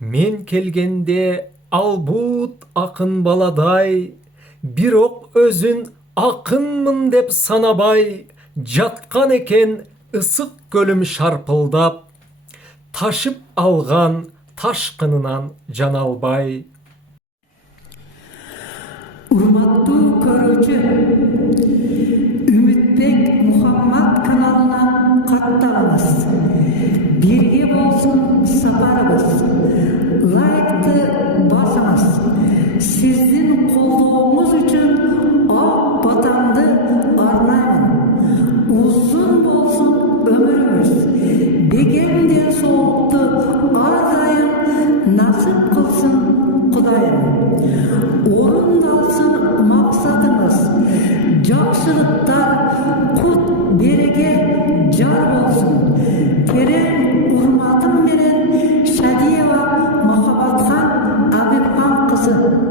Мен келгенде албут акын баладай, бирок өзүн акынмын деп санабай, жаткан экен ысык көлүм шарпылдап, ташып алган ташкынынан жана албай. Урматтуу көрүүчү, Үмүтбек Мухаммад каналына катталыңыз. Бирге болсун сапарыбыз. Лайкты басыңыз. Сиздин колдооңуз үчүн ак батамды арнаймын. Узун болсун өмүрүңүз. Бегемден соолукту ар дайым насып кылсын Кудайым. Орундалсын максатыңыз. Жакшылыктар кут береге жар болсун. Терең урматым менен Шадиева Махабатхан Абибхан кызы.